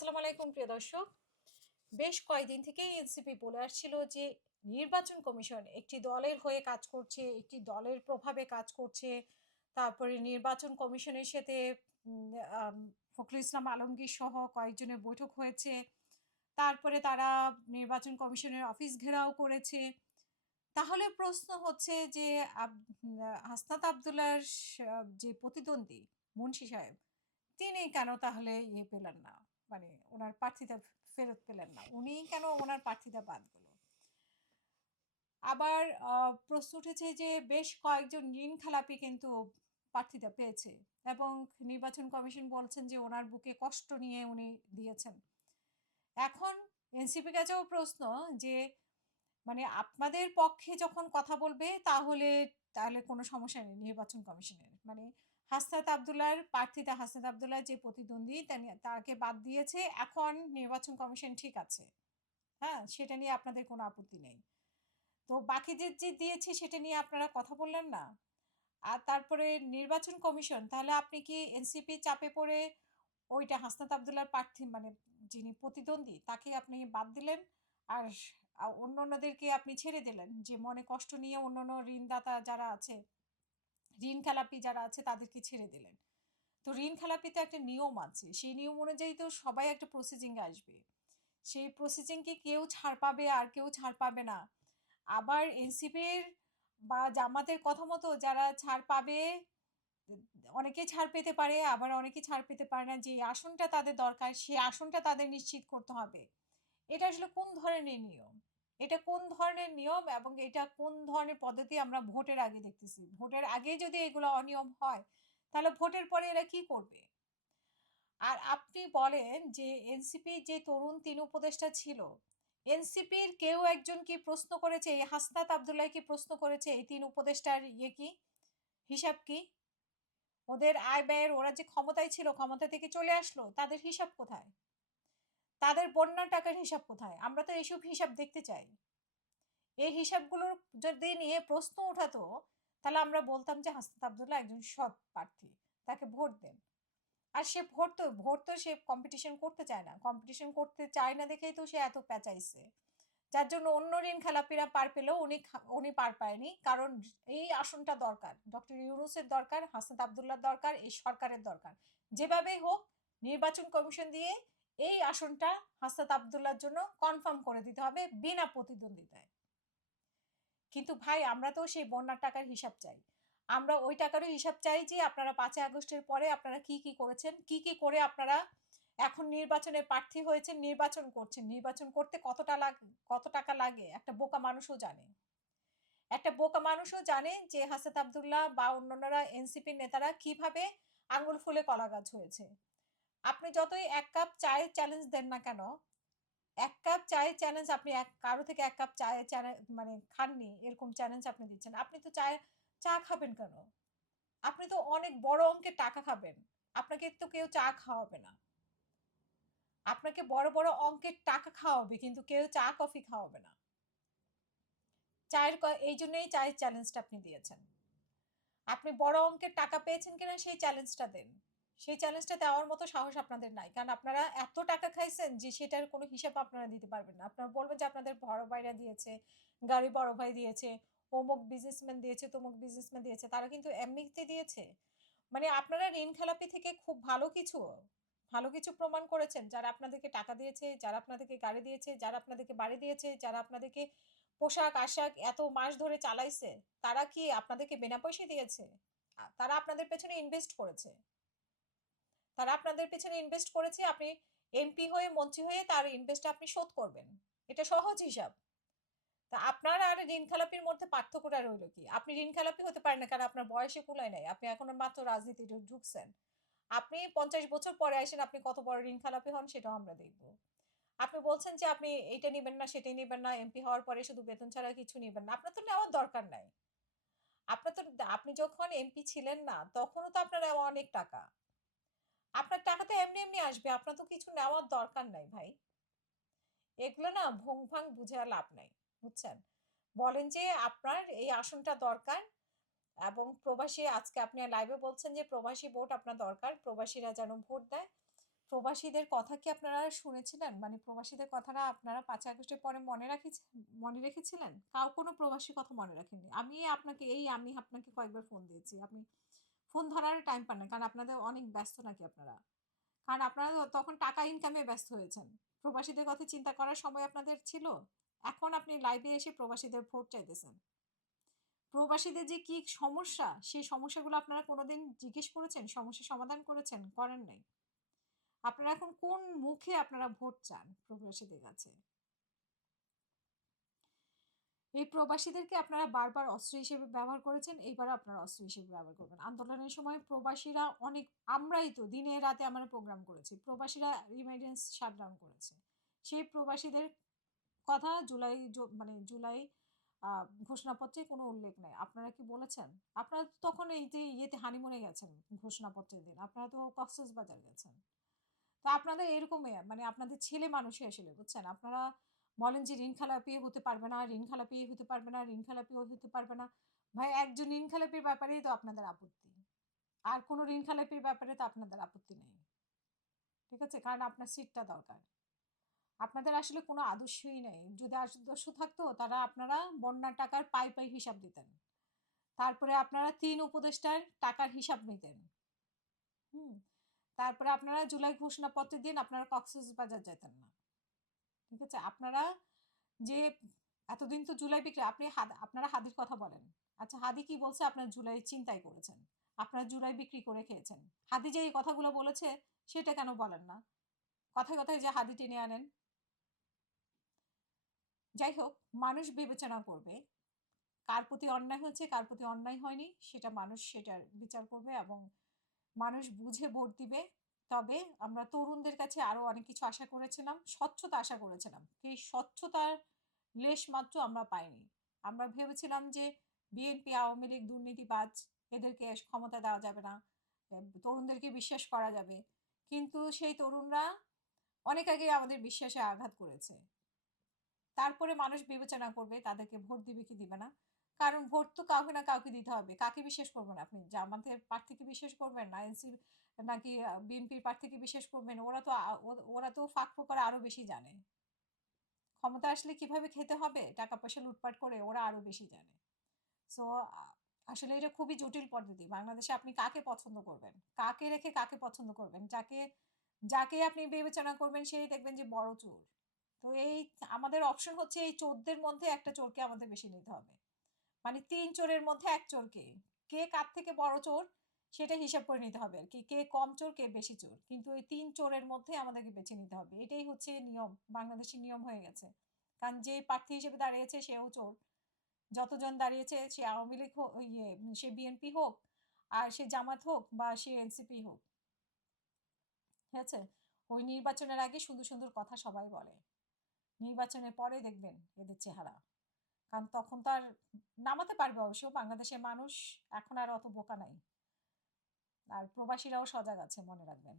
আসসালামু আলাইকুম প্রিয় দর্শক। বেশ কয়েকদিন থেকেই এনসিপি বলে আসছিল যে নির্বাচন কমিশন একটি দলের হয়ে কাজ করছে, একটি দলের প্রভাবে কাজ করছে। তারপরে নির্বাচন কমিশনের সাথে উম আম ফখরুল ইসলাম আলমগীর সহ কয়েকজনের বৈঠক হয়েছে। তারপরে তারা নির্বাচন কমিশনের অফিস ঘেরাও করেছে। তাহলে প্রশ্ন হচ্ছে যে হাসনাত আব্দুল্লাহর যে প্রতিদ্বন্দ্বী মুন্সি সাহেব তিনি কেন তাহলে পেলেন না? মানে উনার প্রার্থিতা ফেরত পেলেন না। উনিই কেন উনার প্রার্থিতা বাদ গেল? আবার প্রশ্ন উঠেছে যে বেশ কয়েকজন ঋণখেলাপি কিন্তু প্রার্থিতা পেয়েছে এবং নির্বাচন কমিশন বলছেন যে উনার বুকে কষ্ট নিয়ে উনি দিয়েছেন। এখন এনসিপির কাছেও প্রশ্ন যে মানে আপনাদের পক্ষে যখন কথা বলবে তাহলে কোনো সমস্যা নেই নির্বাচন কমিশনের। মানে হাসনাত আব্দুল্লাহর প্রার্থিতা হাসনাত আব্দুল্লাহ যে প্রতিদ্বন্দ্বী তাকে বাদ দিয়েছে। এখন নির্বাচন কমিশন ঠিক আছে। হ্যাঁ? সেটা নিয়ে আপনাদের কোনো আপত্তি নেই। তো বাকি যে দিয়েছে সেটা নিয়ে আপনারা কথা বললেন না। আর তারপরে নির্বাচন কমিশন তাহলে আপনি কি এনসিপি চাপে পড়ে ওইটা হাসনাত আব্দুল্লাহর প্রার্থী মানে যিনি প্রতিদ্বন্দ্বী তাকে আপনি বাদ দিলেন। আর অন্যান্যদেরকে আপনি ছেড়ে দিলেন। যে মনে কষ্ট নিয়ে অন্যান্য ঋণদাতা যারা আছে, ঋণ খেলাপি যারা আছে তাদেরকে ছেড়ে দিলেন। তো ঋণ খেলাপিতে একটা নিয়ম আছে। সেই নিয়ম অনুযায়ী তো সবাই একটা প্রসেসিং এ আসবে। সেই প্রসেসিং কে কেউ ছাড় পাবে আর কেউ ছাড় পাবে না। আবার এনসিপির বা জামাতের কথা মতো যারা ছাড় পাবে অনেকেই ছাড় পেতে পারে, আবার অনেকে ছাড় পেতে পারে না। যে আসনটা তাদের দরকার, সেই আসনটা তাদের নিশ্চিত করতে হবে। এটা আসলে কোন ধরনের নিয়ম? এটা কোন ধরনের নিয়ম এবং এটা কোন ধরনের পদ্ধতি আমরা ভোটের আগে দেখতেছি। ভোটের আগেই যদি এগুলো অনিয়ম হয়, তাহলে ভোটের পরে এরা কি করবে? আর আপনি বলেন যে এনসিপি যে তরুণ ৩ উপদেষ্টা ছিল, এনসিপির কেউ একজন কি প্রশ্ন করেছে, এই হাসনাত আব্দুল্লাহ কি প্রশ্ন করেছে এই ৩ উপদেষ্টার কি? হিসাব কি? ওদের আয় ব্যয়ের ওরা যে ক্ষমতায় ছিল, ক্ষমতা থেকে চলে আসলো, তাদের হিসাব কোথায়? তাদের বন্যার টাকার হিসাব কোথায়? আমরা তো এসব হিসাব দেখতে চাই। এই হিসাবগুলোর যদি নিয়ে প্রশ্ন উঠাতো, তাহলে আমরা বলতাম যে হাসনাত আব্দুল্লাহ একজন সৎ প্রার্থী। তাকে ভোট দেন। আর সে ভোট তো সে কম্পিটিশন করতে চায় না। কম্পিটিশন করতে চায় না দেখেই তো সে এত পেঁচাইছে। যার জন্য অন্য ঋণ খেলাপিরা পার পেলেও উনি পার পায়নি। কারণ এই আসনটা দরকার। ডক্টর ইউনূসের দরকার, হাসনাত আব্দুল্লাহর দরকার, এই সরকারের দরকার। যেভাবেই হোক নির্বাচন কমিশন দিয়ে এই আসনটা হাসনাত আব্দুল্লাহর জন্য কনফার্ম করে দিতে হবে বিনা প্রতিদ্বন্দ্বিতায়। কিন্তু ভাই আমরা তো সেই বন্যার টাকার হিসাব চাই। আমরা ওই টাকারও হিসাব চাই যে আপনারা ৫ই আগস্টের পরে আপনারা কি, কি করেছেন? কি, কি করে আপনারা এখন নির্বাচনে প্রার্থী হয়েছেন, নির্বাচন করছেন। নির্বাচন করতে কত টাকা লাগে একটা বোকা মানুষও জানে। একটা বোকা মানুষও জানে যে হাসনাত আব্দুল্লাহ বা অন্যান্যরা এনসিপির নেতারা কিভাবে আঙ্গুল ফুলে কলা গাছ হয়েছে। আপনি যতই ১ কাপ চায়ের চ্যালেঞ্জ দেন না কেন ১ কাপ চায়ের চ্যালেঞ্জ আপনি কারো থেকে ১ কাপ চায়ের মানে খাননি, এরকম চ্যালেঞ্জ আপনি দিচ্ছেন। আপনি তো চা খাবেন কেন? আপনি তো অনেক বড় অঙ্কের টাকা খাবেন। আপনাকে তো কেউ চা খাওয়াবে না। আপনাকে বড়, বড় অঙ্কের টাকা খাওয়াবে কিন্তু কেউ চা কফি খাওয়াবে না। এইজন্যই চায়ের চ্যালেঞ্জটা আপনি দিয়েছেন। আপনি বড় অঙ্কের টাকা পেয়েছেন কিনা সেই চ্যালেঞ্জটা দেন। সেই চ্যালেঞ্জটা দেওয়ার মতো সাহস আপনাদের নাই। কারণ আপনারা এত টাকা খাইছেন যে সেটার কোনো হিসাব আপনারা দিতে পারবেন না। আপনারা বলবেন যে আপনাদের বড় ভাইরা দিয়েছে, গাড়ি বড় ভাই দিয়েছে, অমুক বিজনেসম্যান দিয়েছে, তমুক বিজনেসম্যান দিয়েছে। তারা কিন্তু এমনিতে দিয়েছে। মানে আপনারা ঋণ খেলাপি থেকে খুব ভালো কিছু প্রমাণ করেছেন। যারা আপনাদেরকে টাকা দিয়েছে, যারা আপনাদেরকে গাড়ি দিয়েছে, যারা আপনাদেরকে বাড়ি দিয়েছে, যারা আপনাদেরকে পোশাক-আশাক এত মাস ধরে চালাইছে, তারা কি আপনাদেরকে বিনা পয়সায় দিয়েছে? তারা আপনাদের পেছনে ইনভেস্ট করেছে। তারা আপনাদের পেছনে ইনভেস্ট করেছে। আপনি এমপি হয়ে, মন্ত্রী হয়ে তার ইনভেস্টটা আপনি শোধ করবেন। এটা সহজ হিসাব। তা আপনার আর ঋণ খেলাপির মধ্যে পার্থক্যটা রইল কি? আপনি ঋণ খেলাপি হতে পারেন না কারণ আপনার বয়সে কুলায় নাই। আপনি এখনো মাত্র রাজনীতিতে ঢুকছেন। আপনি ৫০ বছর পরে আইসেন আপনি কত বড় ঋণ খেলাপি হন সেটাও আমরা দেখব। আপনি বলছেন যে আপনি এইটা নিবেন না, সেটাই নিবেন না। এমপি হওয়ার পরে শুধু বেতন ছাড়া কিছু নিবেন না। আপনার তো নেওয়ার দরকার নাই। আপনার তো আপনি যখন এমপি ছিলেন না, তখনও তো আপনার অনেক টাকা। আপনার টাকা তো এমনি আসবে। আপনার তো কিছু নেওয়ার দরকার নাই ভাই। এগুলো না ভোং-ভাং বুঝায় লাভ নাই। বুঝছেন? বলেন যে আপনার এই আসনটা দরকার এবং প্রবাসী আজকে আপনি লাইভে বলছেন যে প্রবাসী ভোট আপনার দরকার। প্রবাসীরা যেন ভোট দেয়। প্রবাসীদের কথা কি আপনারা শুনেছিলেন? মানে প্রবাসীদের কথাটা আপনারা ৫ই আগস্টের পরে মনে রেখেছিলেন? কোনো প্রবাসীর কথা মনে রাখেননি। আমি আপনাকে কয়েকবার ফোন দিয়েছি। আপনি ফোন ধরার টাইম পান না। কারণ আপনাদের অনেক ব্যস্ত নাকি আপনারা? কারণ আপনারা তো তখন টাকা ইনকামে ব্যস্ত হয়েছেন। প্রবাসীদের কথা চিন্তা করার সময় আপনাদের ছিল? এখন আপনি লাইভে এসে প্রবাসীদের ভোট চাইতেছেন। প্রবাসীদের যে কি সমস্যা, সেই সমস্যাগুলো আপনারা কোনোদিন জিজ্ঞেস করেছেন? সমস্যার সমাধান করেছেন? করেন নাই। আপনারা এখন কোন মুখে আপনারা ভোট চান প্রবাসীদের কাছে? এই প্রবাসীদেরকে আপনারা বারবার অস্ত্র হিসেবে ব্যবহার করেছেন, এইবারও আপনারা অস্ত্র হিসেবে ব্যবহার করবেন। আন্দোলনের সময় প্রবাসীরা আমরাই তো দিনে রাতে আমরা প্রোগ্রাম করেছি। প্রবাসীরা রিমাইন্ডেন্স শাটডাউন করেছে। সেই প্রবাসীদের কথা জুলাই ঘোষণাপত্রে কোনো উল্লেখ নাই। আপনারা কি বলেছেন? আপনারা তো তখন এই যে হানিমুনে গেছেন ঘোষণাপত্রের দিন। আপনারা তো কক্সবাজার গেছেন। তো আপনাদের এরকমই আপনাদের ছেলে মানুষই আসলে বুঝছেন? আপনারা বলেন যে ঋণ খেলাপি হতে পারবে না, ঋণ খেলাপি হতে পারবে না, ঋণ খেলাপি হতে পারবে না। ভাই একজন ঋণ খেলাপির ব্যাপারেই তো আপনাদের আপত্তি। আর কোনো ঋণ খেলাপির ব্যাপারে তো আপনাদের আপত্তি নেই। ঠিক আছে? কারণ আপনার সিটটা দরকার। আপনাদের আসলে কোনো আদর্শই নেই। যদি আদর্শ থাকতো তারা আপনারা বন্যার টাকার পাই হিসাব দিতেন। তারপরে আপনারা ৩ উপদেষ্টার টাকার হিসাব নিতেন। হুম? তারপরে আপনারা জুলাই ঘোষণাপত্রের দিন আপনারা কক্সবাজার যেতেন না। ঠিক আছে? আপনারা যে এতদিন তো জুলাই বিক্রি আপনারা হাদির কথা বলেন। আচ্ছা হাদি কি বলছে? আপনারা জুলাই ছিনতাই করেছেন। আপনারা জুলাই বিক্রি করে খেয়েছেন। হাদি যে এই কথাগুলো বলেছে সেটা কেন বলেন না? কথায়, কথায় যে হাদি টেনে আনেন। যাই হোক, মানুষ বিবেচনা করবে। কার প্রতি অন্যায় হয়েছে, কার প্রতি অন্যায় হয়নি মানুষ সেটার বিচার করবে এবং মানুষ বুঝে ভোট দিবে। তবে আমরা তরুণদের কাছে আরো অনেক কিছু আশা করেছিলাম। স্বচ্ছতা আশা করেছিলাম। এই স্বচ্ছতার লেশমাত্র আমরা পাইনি। আমরা ভেবেছিলাম যে বিএনপি, আওয়ামী লীগ দুর্নীতিবাজ, এদেরকে ক্ষমতা দেওয়া যাবে না। তরুণদেরকে বিশ্বাস করা যাবে। কিন্তু সেই তরুণরা অনেক আগেই আমাদের বিশ্বাসে আঘাত করেছে। তারপরে মানুষ বিবেচনা করবে তাদেরকে ভোট দিবে কি দিবে না। কারণ ভোট তো কাউকে না কাউকে দিতে হবে। কাকে বিশ্বাস করবেন আপনি? জামাতের প্রার্থীকে বিশ্বাস করবেন না নাকি বিএনপির প্রার্থীকে বিশ্বাস করবেন? ওরা তো ফাঁক ফোকর আরো বেশি জানে। ক্ষমতা আসলে কিভাবে খেতে হবে টাকা পয়সা লুটপাট করে ওরা আরো বেশি জানে। সো আসলে এটা খুবই জটিল পদ্ধতি। বাংলাদেশে আপনি কাকে পছন্দ করবেন? কাকে রেখে কাকে পছন্দ করবেন? যাকে আপনি বিবেচনা করবেন সেই দেখবেন যে বড় চোর। তো আমাদের অপশন হচ্ছে এই চোরদের মধ্যে একটা চোরকে আমাদের বেছে নিতে হবে। মানে ৩ চোরের মধ্যে ১ চোরকে। কে কার থেকে বড় চোর সেটা হিসাব করে নিতে হবে আরকি। কে কম চোর, কে বেশি চোর। কিন্তু এই ৩ চোরের মধ্যে আমাদেরকে বেছে নিতে হবে। এটাই হচ্ছে নিয়ম। বাংলাদেশের নিয়ম হয়ে গেছে। কারণ যে প্রার্থী হিসেবে দাঁড়িয়েছে সেও চোর। যতজন দাঁড়িয়েছে সে আওয়ামী লীগ সে বিএনপি হোক, আর সে জামাত হোক বা সে এনসিপি হোক। ঠিক আছে? ওই নির্বাচনের আগে সুন্দর, সুন্দর কথা সবাই বলে। নির্বাচনের পরে দেখবেন এদের চেহারা। কারণ তখন তো আর নামাতে পারবে অবশ্য বাংলাদেশের মানুষ এখন আর অত বোকা নাই। আর প্রবাসীরাও সজাগ আছে মনে রাখবেন।